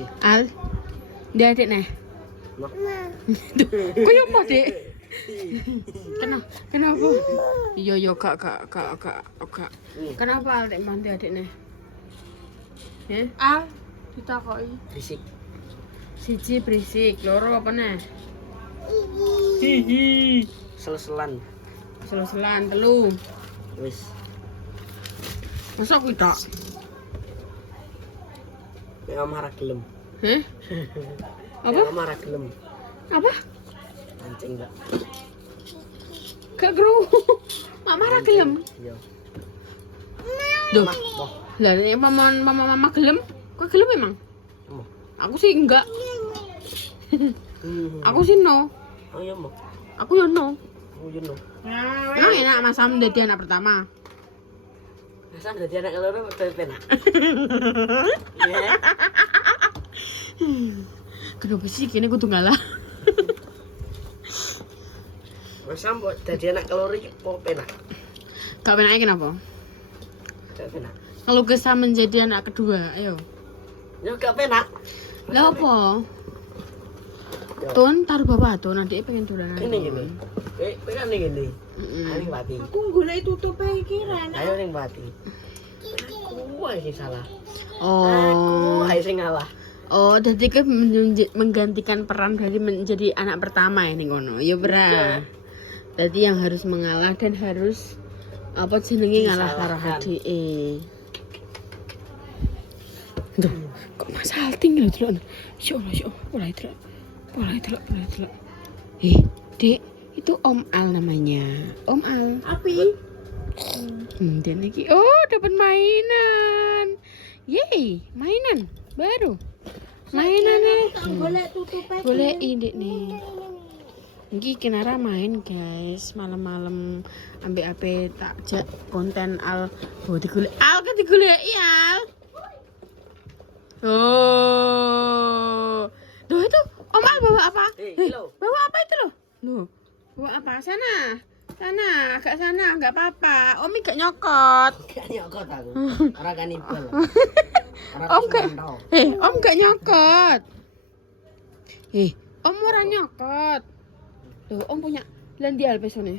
sih. Al, dia adik nih. Kok yang apa dek? Kenapa? Iya kak. Kenapa Al dek mandi adik nih? Ya? Al, ditakoki. Berisik. Siji berisik, loro apa nih? Sel-selan. Sel-selan, telu. Wis. Masa aku tak? Ya marah gelem. Heh? Apa? Ya marah gelem. Apa? Mancing enggak? Gak kru. Mama ra gelem. Iya. Duh. Wah, Lah nek mama gelem, kok gelem emang? emang. Aku sih enggak. Aku sih no. Oh iya, Mbak. Aku ya no. Oh iya, no. Emang enak Mas Sam jadi anak pertama. Masa dadi anak loro udah penak. Ya. Kenapa sih kene kudu ngalah? Masa mbok dadi anak loro iki kok penak? Gak penake kenapa? Gak penak. Kalau kesah menjadi anak kedua, ayo. Ya gak penak. Lah apa? Ya. Ton taruh bawah ton, nanti pengen dolanan. Gini. Pegang ning ngene. Mm-mm. Ayo Pati. Aku golek tutup iki Ren. Ayo ning Pati. Aku ae sing salah. Oh. Aku ae sing ngalah. Oh, jadi ke menggantikan peran dari menjadi anak pertama ini kono. Ya bra. Jadi yang harus mengalah dan harus apa jenenge ngalah karo adike. Duh, kok Mas Alting lho delok. Ya Allah, mulai delok. Dek, itu Om Al namanya. Om Al. Api. Dan lagi, oh dapat mainan. Yeay, mainan baru. Mainan nih. Golek tutup iki. Boleh ide nih. Ini Kinara main guys, malam-malam ambek ape tak jak konten Al. Oh digolek Al kan digoleki Al. Oh. Tuh itu Om Al bawa apa? Bawa apa itu loh? Loh. Bawa apa? Sana, agak sana, enggak apa-apa. Om gak nyokot. Gak nyokot aku. Ora kanibal. Om gak nyokot. Om ora nyokot. Tuh, Om punya lendi alpesone.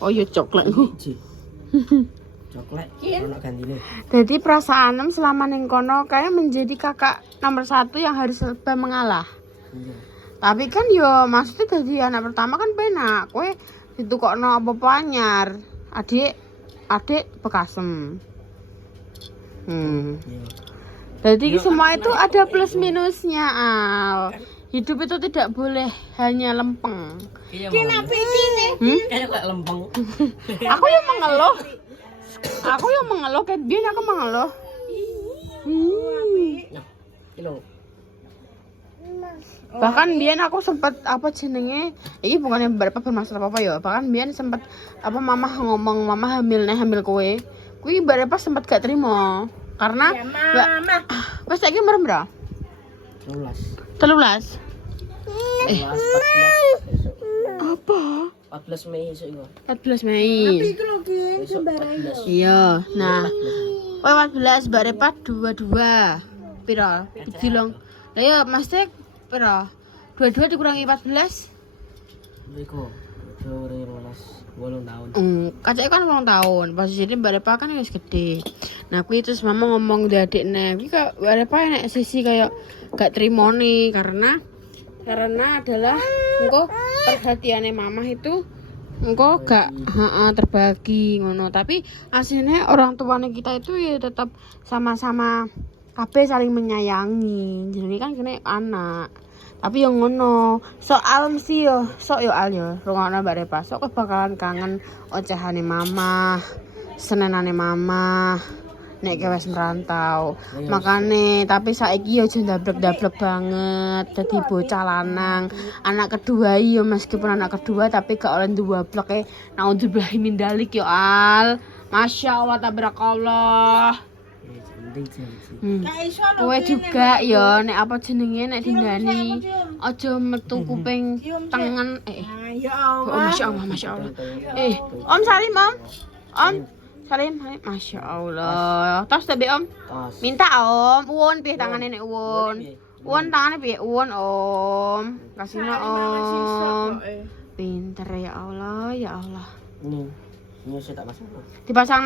Oh, ya coklat. Coklat. Ono gantine. Jadi perasaan Em selama ning kono kayak menjadi kakak nomor 1 yang harus serba mengalah. Iya. Tapi kan yo maksudnya jadi anak pertama kan penak. Kowe ditukokno apa-apa anyar. Adik bekasem. Iya. Jadi semua itu ada plus minusnya, Al. Hidup itu tidak boleh hanya lempeng. Kenapa ini? Kayak kok lempeng. Aku yang mengeluh kayak biar aku mengeluh. Nah, kilo. Bahkan biar aku sempat apa jenenge, ini bukannya bermasalah apa ya. Bahkan biar sempat apa mama ngomong mama hamil kowe. Kuwi berapa sempat gak terima karena Mama. wes saiki umur berapa? 13. 14 Apa? 14 Mei esuk iku. 14 Mei. Iku lho ki sembarang yo. Iya. Nah, kowe 14 mbak Repa 22. Piro? Biji long. Lah ya Mas Tek piro? 22 dikurangi 14. Iku 8 tahun. Kacake kan ulang tahun. Pas jadi mbak Repa kan wis gede. Nah, kuwi terus mama ngomong di adiknya, "Iki kok mbak Repa enek sisi kayak gak terima nih karena adalah engko perhatiannya mama itu engko gak terbagi ngono, tapi aslinya orang tuanya kita itu ya tetap sama-sama kabeh saling menyayangi. Jadi kan kene anak. Tapi yang ngono, soal mesti yo, sok yo Al yo, rungokno Mbak Repa, sok bakalan kangen ocehane mama, senenane mama. Nek wis merantau. Makane tapi saiki yo aja ndablek-ndablek banget. Dadi bocah lanang, anak kedua yo meskipun anak kedua tapi gak oleh nduwablek naudzubillah min dalik yo Al. Masyaallah tabarakallah. Kowe juga yo nek apa jenenge nek dindani aja metu kuping tangan Ya Allah. Oh, Masya Allah. Om Salim, Om Salim. Masya Allah. Tos tak Om? Tas. Minta Om. Uwon piye tangane nek Uwon. Uwon tangane piye? Uwon Om. Kasihna Om. Pinter ya Allah, ya Allah. Ini saya tak pasang. Dipasang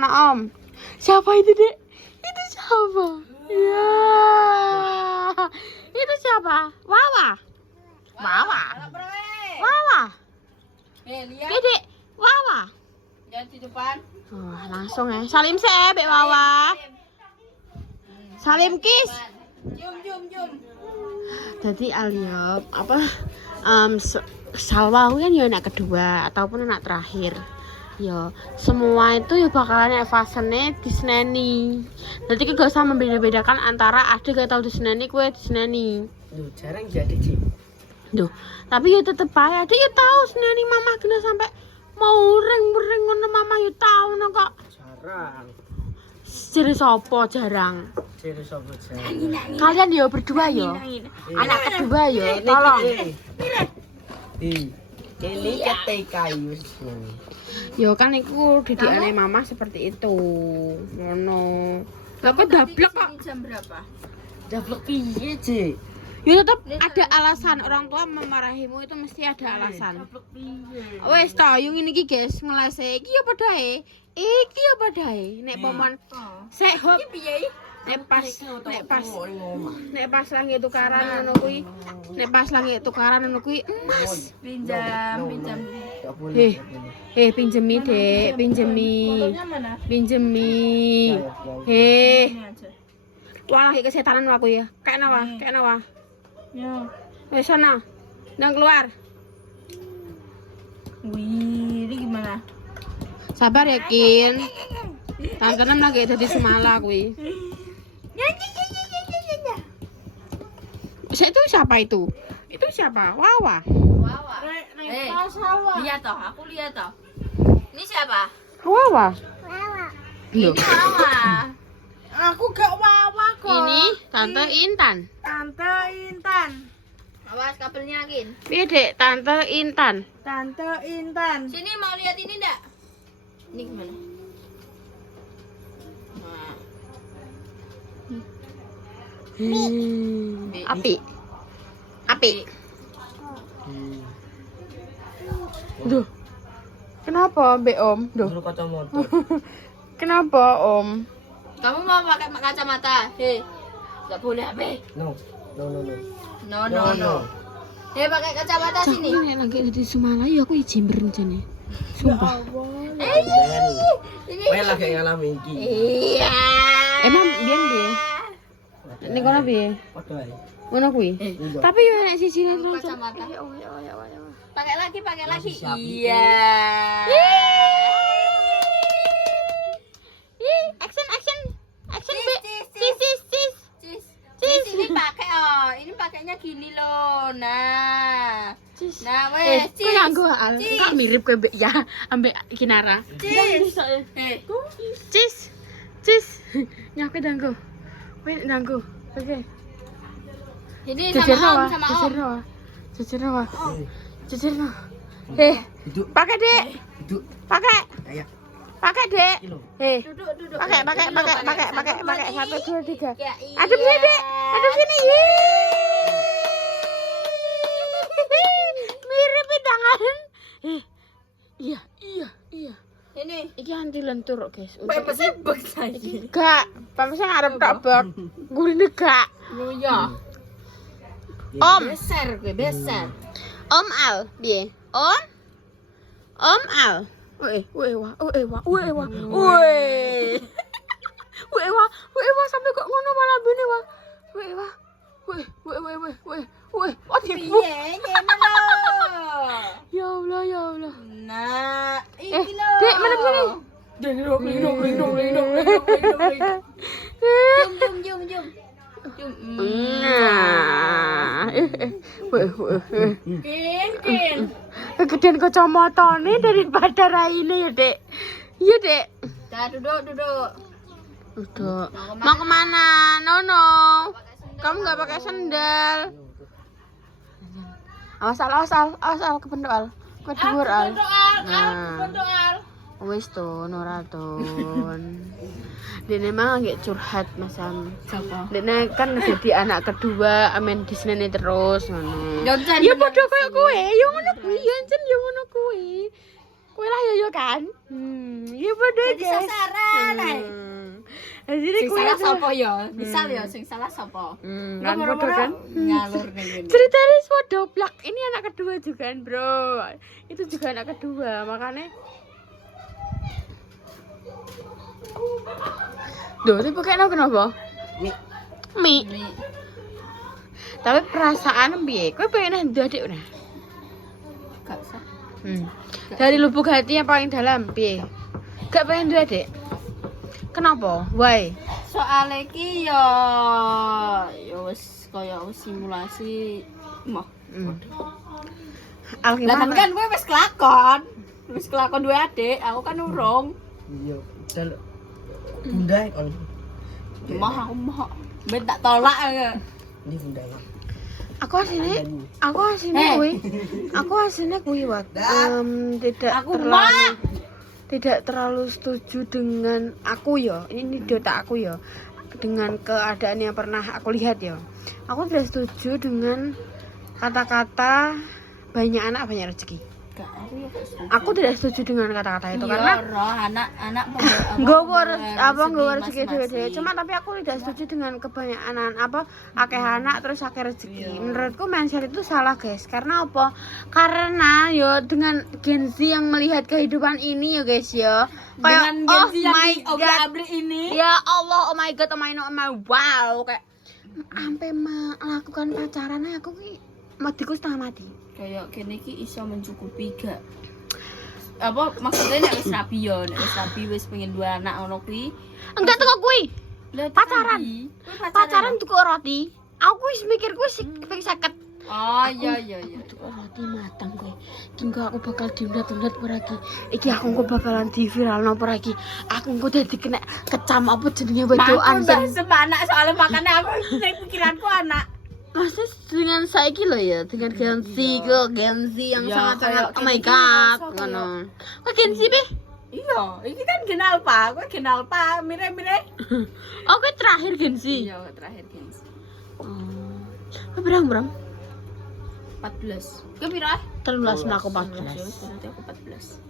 na Om. Siapa itu, Dek? Itu siapa? Ya. Itu siapa? Wawa. Lihat Dek, Wawa. di depan. Oh, langsung ya. Salim Bek Wawa. Salim Kis. Jum. Jadi Alia Salwa kan ya anak kedua ataupun anak terakhir. Ya, semua itu ya bakalan fasene diseneni. Jadi gak usah membeda-bedakan antara adik gak tau diseneni, kue diseneni. Duh, jarang jadi, Ci. Duh, tapi ya tetep ae adik ya tahu seneni mama kena sampai mau ring-ring ngono mama ya tahu no kok. Jarang. Jadi sopo jarang. Jadi sobat jarang. Kalian ya berdua ya. Anak kedua ya, tolong. Ini ketika Ya kan iku didikane mama seperti itu. Ngono. Lah kok dablek kok. Jam berapa? Dablek piye, Ci? Ya tetap ada alasan, orang tua memarahimu itu mesti ada alasan. Dablek piye? Wes to, yung ini iki guys, ngelese iki apa dae? Iki apa dae? Nek pomon sek hop. Nek pas lagi tukaran ngono kuwi. Nek pas lagi tukaran ngono kuwi, emas. Pinjam. Pinjemi, Dek, pinjemi. Mana? Pinjemi. Ini aja. Wah, lagi kesetanan aku ya. Kayak nawa. Ya. Wes sana. Nang keluar. Wih, ini gimana? Sabar ya, Kin. Tante Nem lagi ada di Semala kuwi. Itu siapa itu? Itu siapa? Wawa. Lihat toh, aku lihat toh. Ini siapa? Wawa. Loh. Wawa. Aku gak Wawa kok. Ini Tante Intan. Tante Intan. Awas kabelnya, Kin. Piye, Dek? Tante Intan. Tante Intan. Sini mau lihat ini enggak? Ini gimana? Api. Duh. Kenapa, Mbak Om? Duh. Suruh kacamata. Kenapa, Om? Kamu mau pakai kacamata? Hei. Enggak boleh, Be. No. No. Hei, pakai kacamata sini. Nek lagi di Semala ya aku izin berencana. Sumpah. Ini. Kowe lagi ngalami iki. Iya. Emang biyen piye? Nek kono piye? Padha ae. Ngono kuwi. Tapi yo nek sisi terus. Kacamata. Ya. Pakai lagi. Masih siap. Iya. Action. Cis. Ini pakai ini pakainya gini loh. Nah, wes, Kok nganggo al? Kok mirip kowe mbek ya ambek Kinara. Cis. Nyape danggo. Kowe danggo. Oke. Ini sama Om. Jejerno. Duduk. Pakai, Dek. Duduk. Pakai, Dek. Kilo. Duduk. Pakai. 1 2 3. Ya, Adep sini, Dek. Adep sini. Mirip tangan. Iya. Ini. Iki anti lentur, guys. Pempesnya bek saja. Gak, pamesnya ngarep tok bek. Gurine gak. Ya. Om. Besar. Om Al, piye? Om Al. Weh, sampai kok ngono malah bene wah. Weh. Oh, tipu. Piye ngene lho. Ya Allah. Nah, iki lho. Dek, mana sini? Jum. Nah. Kin. Kegedean kacamatane daripada raine ya, Dek. Iya, Dek. Dah duduk. Udah. Mau kemana? Nono. Kamu nggak pakai sendal. Awas al ke pendoal. Ke dhuwur al. Nah. Wis tuh Noraton. Dene mah lagi curhat Mas Sam. Siapa? Dene kan jadi anak kedua, amen disnene terus ngono. Ya, Jan, Ya bener padha koyo sih. kowe, ya ngono kuwi, ya jan ya ngono kuwi. Kowe lah ya kan? Ya padha Jadi sasaran ae. Jadi Sing kowe salah sapa ya? Misal ya sing salah sapa? kan padha kan? Ngalur ning ngene. Ceritanya semua doblak. Ini anak kedua juga kan, Bro. Itu juga anak kedua, makanya Duh, tapi kayaknya kenapa? Mi. Tapi perasaan piye? Kowe pengen adik udah? Gak sah. Dari lubuk hati yang paling dalam piye? Gak pengen adik? Kenapa? Why? Soale iki ya wis kaya simulasi mah. Lah Alhamdulillah. kan kowe wis kelakon. Wis kelakon duwe adik, aku kan urung. Iya, dan bunda kon. Mah aku mah ben tak tolak ya. Ini bunda lah. Aku aslinya kuwi Wak. Tidak Aku tidak terlalu setuju dengan aku ya. Ini data aku ya. Dengan keadaan yang pernah aku lihat ya. Aku tidak setuju dengan kata-kata banyak anak banyak rezeki. Gak, aku ya gak setuju. Aku tidak setuju dengan kata-kata itu Iya, karena roh anak nggowo rezeki dhewe-dhewe. Cuma tapi aku tidak setuju dengan kebanyakan akeh anak terus akeh rezeki. Menurutku mindset itu salah, guys. Karena apa? Karena yo dengan Gen Z yang melihat kehidupan ini ya, guys ya. dengan Kayak Gen Z yang my di god. abri ini. Ya Allah, oh my god, oh my wow, kayak sampai melakukan pacaran aku ki matiku setengah mati. Kayak kene iki iso mencukupi gak? Apa maksudnya nek wis rapi yo, nek wis rapi wis pengen dua anak ngono kuwi. Enggak teko kuwi. Lah, Pacaran. tadi. Kowe Pacaran tuku roti. Aku wis mikirku wis ping 50. Oh iya. Tuku roti matang kowe. Iki engko aku bakal diundat-undat ora iki. Iki aku engko bakalan di-viralno ora iki. Aku engko dadi kena kecam apa jenenge wedokan sing anak soalnya makanya aku ning pikiranku anak. Maksudnya dengan saiki lho ya, dengan Gen Z yang Ya, sangat-sangat kayak oh my Gen Z god, ngerasa ngono. Kok Gen Z be? Iya, iki kan Gen Alpha, kowe Gen Alpha, mire-mire. Oh, kowe terakhir Gen Z. Iya, terakhir Gen Z. Kowe berang 14. Kowe pira? 13 mlaku Ya, 14. berarti aku 14.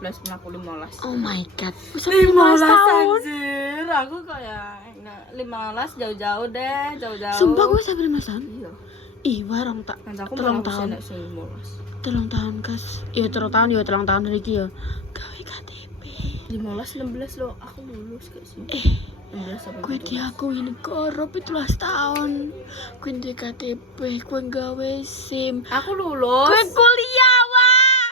14 mlaku 15. Oh my god. Wis 15 15 tahun. anjir, aku kayak 15 jauh-jauh deh, jauh-jauh. Sumpah gue sampai 15 tahun. Iya. Ih, warung tak. Kancaku Telung malah tahun. nek sing 15. 3 tahun, Kas. Iya, 3 tahun dari iki ya. Gawe KTP. 15 16 loh, aku lulus gak sih? 16 sampai Kowe diakui negara 17 tahun. Kowe duwe KTP, kowe gawe SIM. Aku lulus. Kowe kuliah, wah.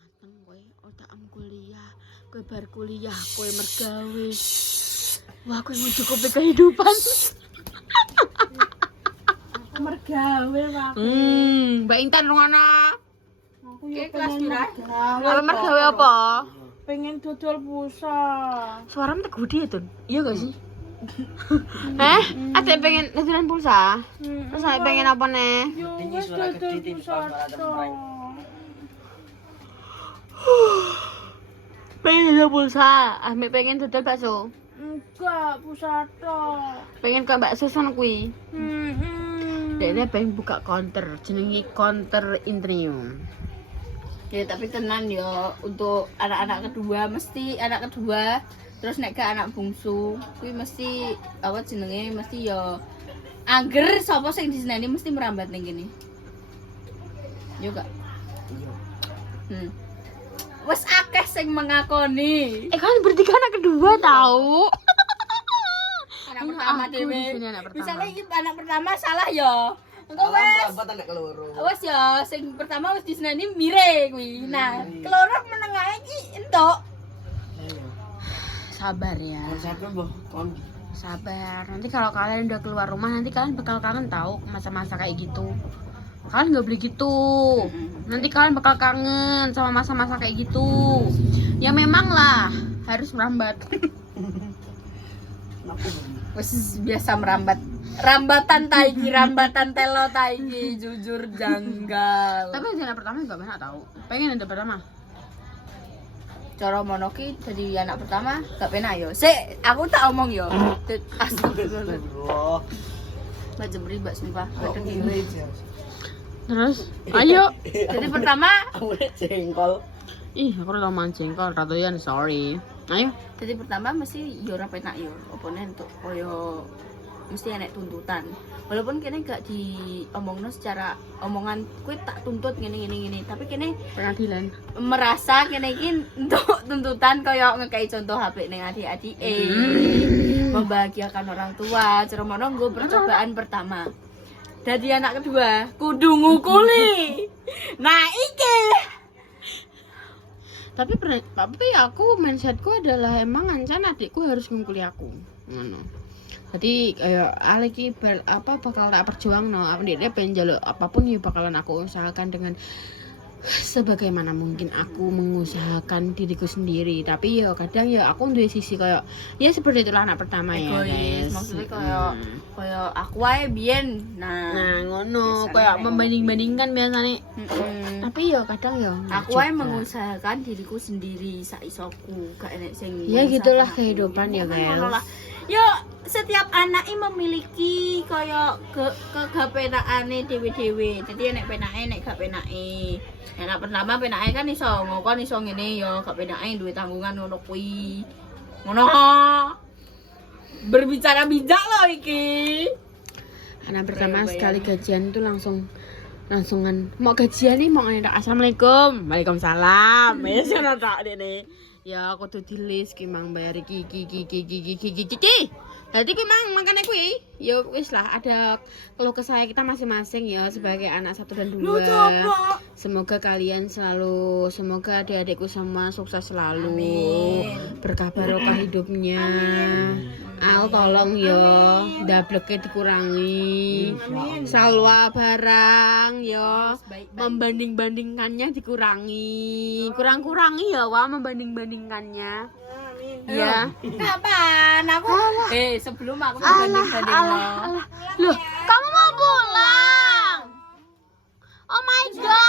Mateng kowe, otakmu kuliah. Kowe bar kuliah, kowe mergawe. Wah, kowe mencukupi kehidupan. Aku mergawe, Pak. Mbak Intan rungono. Aku ya kelas pira? Apa mergawe apa? Pengen dodol pulsa. Suaramu tegudi ya, Tun? Iya gak sih? Ada pengen dodolan pulsa? Terus saya pengen apa nih? Ini suara gede di suara tempreng. Pengen dodol pulsa, Ahmed pengen dodol bakso. Enggak, pulsa tok. Pengen ke bakso sana kuwi. Dia pengen buka counter, jenenge counter Intrium. Ya tapi tenan ya untuk anak-anak kedua mesti anak kedua terus nek ke anak bungsu kuwi mesti apa jenenge mesti ya angger sapa sing diseneni mesti merambat ning kene. Yo gak? Iya. Wes akeh sing mengakoni. Kan berarti anak kedua tahu. Anak pertama Aku dhewe. di sini anak pertama. Misalnya iki anak pertama salah ya. Engko Kalau wes perawat anak keloro. wes ya sing pertama wis diseneni mire kuwi. Nah, keloro menengah iki entuk. Iya. Sabar ya. Siapa mbah kon? Sabar. Nanti kalau kalian udah keluar rumah nanti kalian bakal kangen tahu masa-masa kayak gitu. Kalian nggak boleh gitu. Nanti kalian bakal kangen sama masa-masa kayak gitu. Ya memang lah harus merambat. Wes biasa merambat. Rambatan taiki, rambatan telo taiki, jujur janggal. Tapi yang pertama nggak pernah tahu. Pengen yang pertama. cara mono ki jadi anak pertama gak penak yo. Sik, aku tak omong yo. Astagfirullah. Astagfirullah. Mbak jemri mbak sumpah. Kok Kadang ngene gini. Jas? Terus ayo. Jadi pertama, Aku jengkol. Ih, aku udah mancing kok ratuyan, sorry. Ayo. jadi pertama mesti yo ora penak yo. Opone entuk koyo mesti enek tuntutan. Walaupun kene gak diomongno secara omongan kuwi tak tuntut ngene, tapi kene Pengadilan. merasa kene iki untuk tuntutan koyo ngekei contoh HP ning adik-adik membahagiakan orang tua, ceromono nggo percobaan pertama. Jadi anak kedua, kudu ngukuli. Nah, iki. Tapi aku mindsetku adalah emang ancan adikku harus ngungkuli aku. Ngono. Jadi kayak iki bakal tak perjuangno. Apa dia pengen njaluk apapun ya bakalan aku usahakan dengan sebagaimana mungkin aku mengusahakan diriku sendiri. Tapi ya kadang ya aku duwe sisi kayak ya seperti itulah anak pertama ya, Egois, guys. maksudnya koyo aku wae biyen. Nah, ngono biasanya kayak kayak membanding-bandingkan biasanya. Tapi ya kadang ya enggak Aku wae juga. mengusahakan diriku sendiri sak isoku, gak enek sing Ya gitulah mengusahakan kehidupan ya, aku. guys. Ngono lah. Yo setiap anak memiliki koyo kegapenakane dhewe-dhewe. Jadi enek penake enek gak penake. Anak pertama penake kan iso ngokon iso ngene yo gak penake duwe tanggungan ngono kuwi. Ngono. Berbicara bijak loh iki. Anak pertama Bayang-bayang. sekali gajian tuh langsungan mau gajian nih mau ngene assalamualaikum waalaikumsalam ya sih tak dene ya aku tuh di list ki mang bayar iki jadi ki mang makane kuwi ya wis lah ada keluh kesah kita masing-masing ya sebagai anak 1 dan 2. Semoga kalian selalu semoga adik-adikku semua sukses selalu. Amin. Berkah barokah hidupnya. Al tolong yo dableke dikurangi. Salwa barang yo Baik-baik. membanding-bandingkannya dikurangi. Kurang-kurangi ya Wah membanding-bandingkannya. Ya. Kapan aku? Sebelum aku banding-banding Loh,